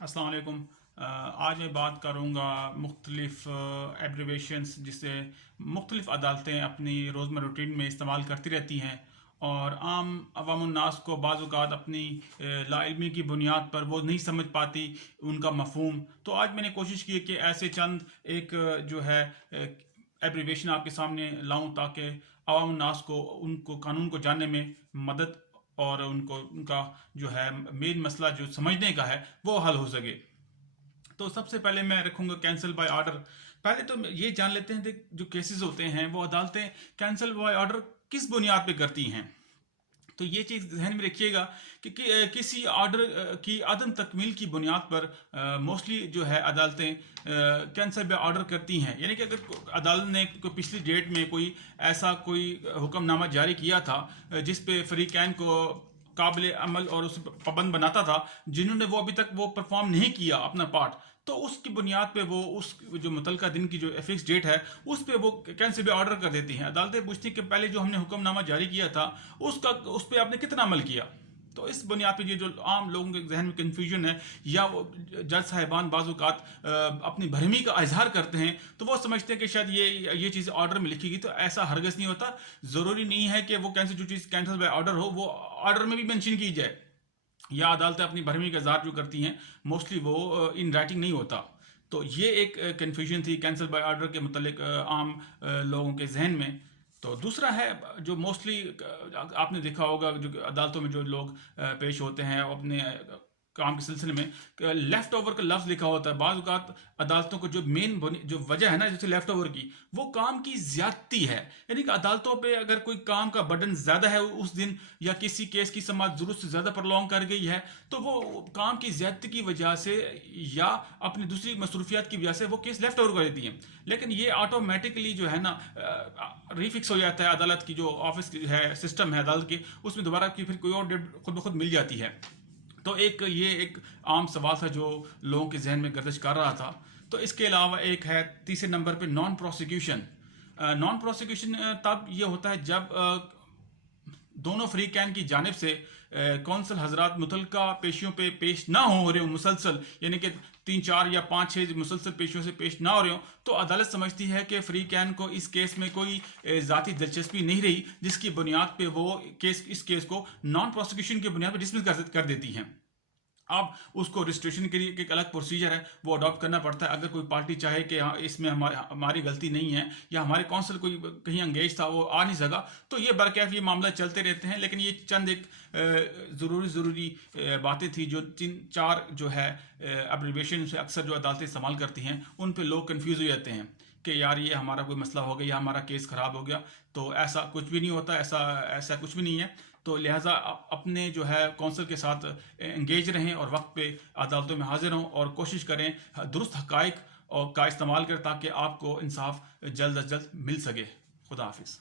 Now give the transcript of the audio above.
अस्सलाम वालेकुम। आज मैं बात करूँगा मुख्तलिफ़ एब्रीवेशंस जिसे मुख्तलिफ़ अदालतें अपनी रोज़मर्रा रूटीन में इस्तेमाल करती रहती हैं और आम अवामुन्नास को बाज़ औक़ात अपनी लाइल्मी की बुनियाद पर वो नहीं समझ पाती उनका मफ़हूम। तो आज मैंने कोशिश की कि ऐसे चंद एक जो है एब्रीवेशन आपके सामने लाऊं ताकि अवामुन्नास को उनको कानून को जानने में मदद और उनको उनका जो है मेन मसला जो समझने का है वो हल हो सके। तो सबसे पहले मैं रखूंगा कैंसिल बाय ऑर्डर। पहले तो ये जान लेते हैं कि जो केसेस होते हैं वो अदालतें कैंसिल बाय ऑर्डर किस बुनियाद पे करती हैं। तो ये चीज़ ध्यान में रखिएगा कि किसी ऑर्डर की अदम तकमील की बुनियाद पर मोस्टली जो है अदालतें कैंसिल बाय ऑर्डर करती हैं। यानी कि अगर अदालत ने कोई पिछली डेट में कोई ऐसा कोई हुक्मनामा जारी किया था जिस पे फरीकैन को काबिल अमल और उस पाबंद बनाता था, जिन्होंने वो अभी तक वो परफॉर्म नहीं किया अपना पार्ट, तो उसकी बुनियाद पे वो उस जो मुतलका दिन की जो फिक्स डेट है उस पे वो कैंसिल बाय ऑर्डर कर देती हैं। अदालतें पूछती हैं कि पहले जो हमने हुक्मनामा जारी किया था उस पे आपने कितना अमल किया। तो इस बुनियाद पे ये जो आम लोगों के जहन में कन्फ्यूजन है या वो जज साहिबान बाज़ औक़ात अपनी भरमी का इजहार करते हैं तो वो समझते हैं कि शायद ये चीज़ ऑर्डर में लिखी गई, तो ऐसा हरगज़ नहीं होता। ज़रूरी नहीं है कि वो जो चीज़ कैंसिल बाय ऑर्डर हो वो ऑर्डर में भी मेंशन की जाए, या अदालतें अपनी भरमी का इजहार जो करती हैं मोस्टली वो इन राइटिंग नहीं होता। तो ये एक कन्फ्यूजन थी कैंसिल बाय ऑर्डर के मुतल्लिक आम लोगों के जहन में। तो दूसरा है जो मोस्टली आपने देखा होगा जो अदालतों में जो लोग पेश होते हैं अपने काम के सिलसिले में लेफ्ट ओवर का लफ्ज़ लिखा होता है। बाज़ औक़ात अदालतों को जो मेन जो वजह है ना जैसे लेफ्ट ओवर की, वो काम की ज़्यादती है। यानी कि अदालतों पे अगर कोई काम का बर्डन ज़्यादा है उस दिन, या किसी केस की समाअत ज़रूरत से ज़्यादा प्रलॉन्ग कर गई है, तो वो काम की ज़्यादती की वजह से या अपनी दूसरी मसरूफियात की वजह से वो केस लेफ्ट ओवर कर देती हैं। लेकिन ये ऑटोमेटिकली जो है ना रीफिक्स हो जाता है। अदालत की जो ऑफिस है, सिस्टम है अदालत की, उसमें दोबारा की फिर कोई और डेट खुद ब खुद मिल जाती है। तो ये एक आम सवाल था जो लोगों के जहन में गर्दिश कर रहा था। तो इसके अलावा एक है तीसरे नंबर पे नॉन प्रोसिक्यूशन। नॉन प्रोसिक्यूशन तब ये होता है जब दोनों फरीकैन की जानिब से कौंसल हजरात मुतलका पेशियों पे पेश ना हो रहे हो मुसलसल, यानी कि 3 4 या 5 6 मुसलसल पेशियों से पेश ना हो रहे हो, तो अदालत समझती है कि फरीकैन को इस केस में कोई ज़ाती दिलचस्पी नहीं रही, जिसकी बुनियाद पे वो इस केस को नॉन प्रोसिक्यूशन की बुनियाद पर डिसमिस कर देती हैं। अब उसको रजिस्ट्रेशन के लिए एक अलग प्रोसीजर है, वो अडॉप्ट करना पड़ता है। अगर कोई पार्टी चाहे कि हाँ इसमें हमारी गलती नहीं है या हमारे कौंसल कोई कहीं अंगेज था वो आ नहीं सका, तो ये बरकैफ ये मामला चलते रहते हैं। लेकिन ये चंद एक ज़रूरी बातें थी जो 3 4 जो है एब्रीविएशन से अक्सर जो अदालतें इस्तेमाल करती हैं उन पर लोग कन्फ्यूज़ हो जाते हैं कि यार ये हमारा कोई मसला हो गया या हमारा केस ख़राब हो गया। तो ऐसा कुछ भी नहीं होता, ऐसा कुछ भी नहीं है। तो लिहाजा अपने जो है कौंसल के साथ एंगेज रहें और वक्त पे अदालतों में हाजिर हों और कोशिश करें दुरुस्त हक़ाइक़ और का इस्तेमाल करें ताकि आपको इंसाफ जल्द अज जल्द मिल सके। खुदा हाफिज़।